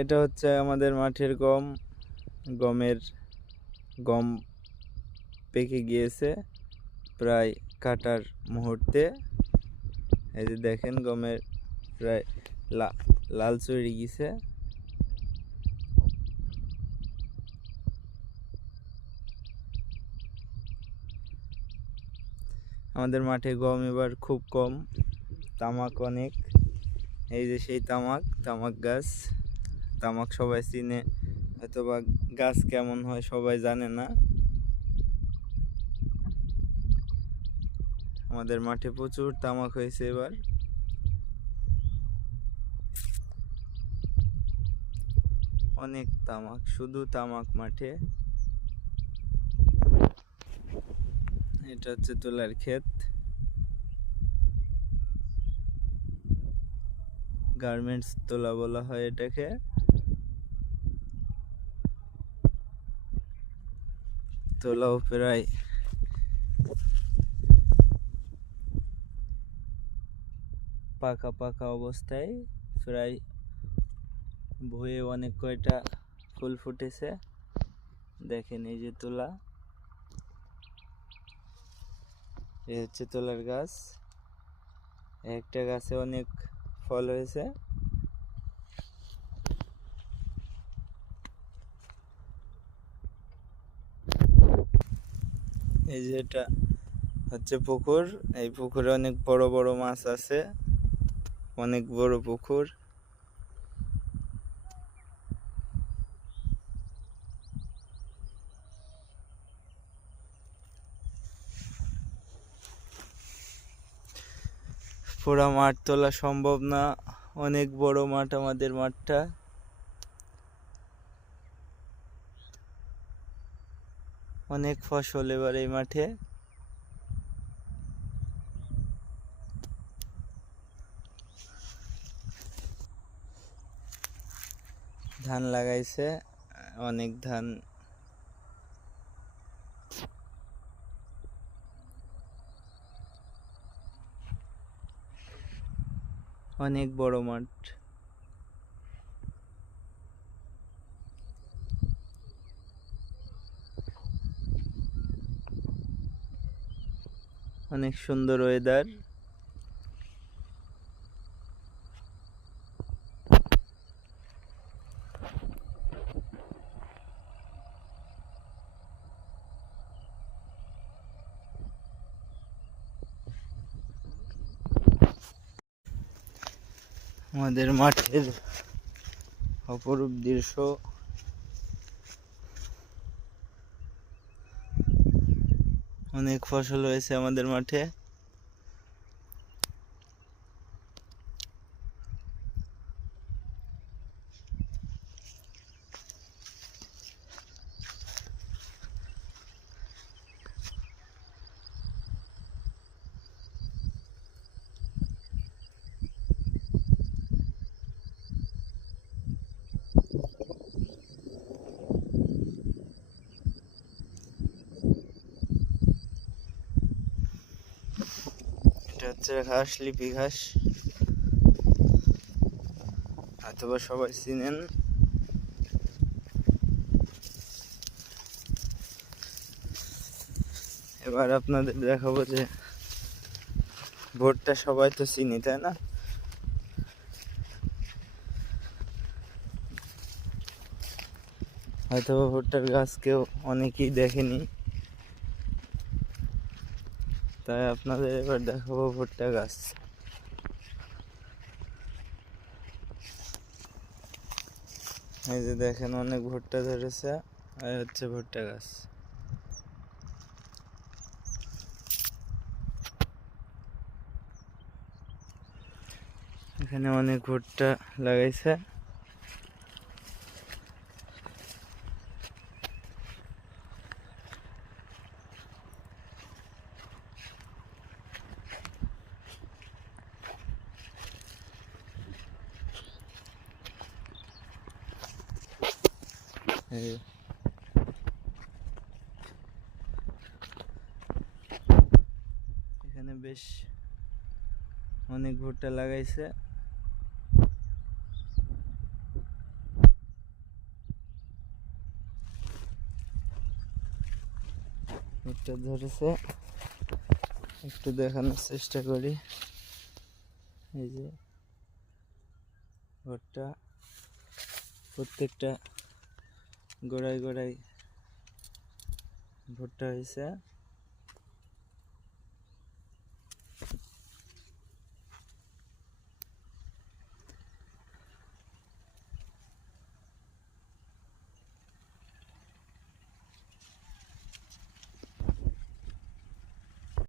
এটা হচ্ছে আমাদের মাঠের গম। গমের গম পেকে গিয়েছে প্রায় কাটার মুহূর্তে। এই যে দেখেন গমের প্রায় লাল চড়ে গেছে। আমাদের মাঠে গম এবার খুব কম, তামাক অনেক। এই যে সেই তামাক গাছ। তামাক সবাই চিনে, হয়তোবা গাছ কেমন হয় সবাই জানে না। আমাদের মাঠে প্রচুর তামাক হয়েছে এবার। অনেক তামাক, শুধু তামাক মাঠে। এটা হচ্ছে তুলার ক্ষেত। গার্মেন্টস তোলা বলা হয় এটাকে। তোলাও প্রায় পাকা পাকা অবস্থায়, প্রায় ভুঁয়ে অনেক কয়টা ফুল ফুটেছে। দেখেন এই যে তোলা, এই হচ্ছে তোলার গাছ। একটা গাছে অনেক ফল হয়েছে। এই যে এটা হচ্ছে পুকুর। এই পুকুরে অনেক বড় বড় মাছ আছে, অনেক বড় পুকুর। পুরা মাঠ তোলা সম্ভব না, অনেক বড় মাঠ আমাদের মাঠটা। অনেক ফসল এবার এই মাঠে। ধান লাগাইছে, অনেক ধান। অনেক বড় মাঠ। অনেক সুন্দর ওয়েদার। আমাদের মাঠের অপরূপ দৃশ্য। অনেক ফসল হয়েছে আমাদের মাঠে। এটা হচ্ছে ঘাস, লিপি ঘাস, অথবা সবাই চিনেন। এবার আপনাদের দেখাবো যে ভুট্টা সবাই তো চিনি, তাই না? হয়তো ভুট্টার গাছ কেউ অনেকেই দেখেনি, তাই আপনাদের এবার দেখাবো ভুট্টা গাছ। এই যে দেখেন অনেক ভুট্টা ধরেছে, আর হচ্ছে ভুট্টা গাছ। এখানে অনেক ভুট্টা লাগাইছে। এখানে বেশ অনেক ভুট্টা লাগাইছে। ভুট্টা ধরেছে, একটু দেখানোর চেষ্টা করি। এই যে ভুট্টা, প্রত্যেকটা গোড়ায় গোড়ায় ভুট্টা হয়েছে।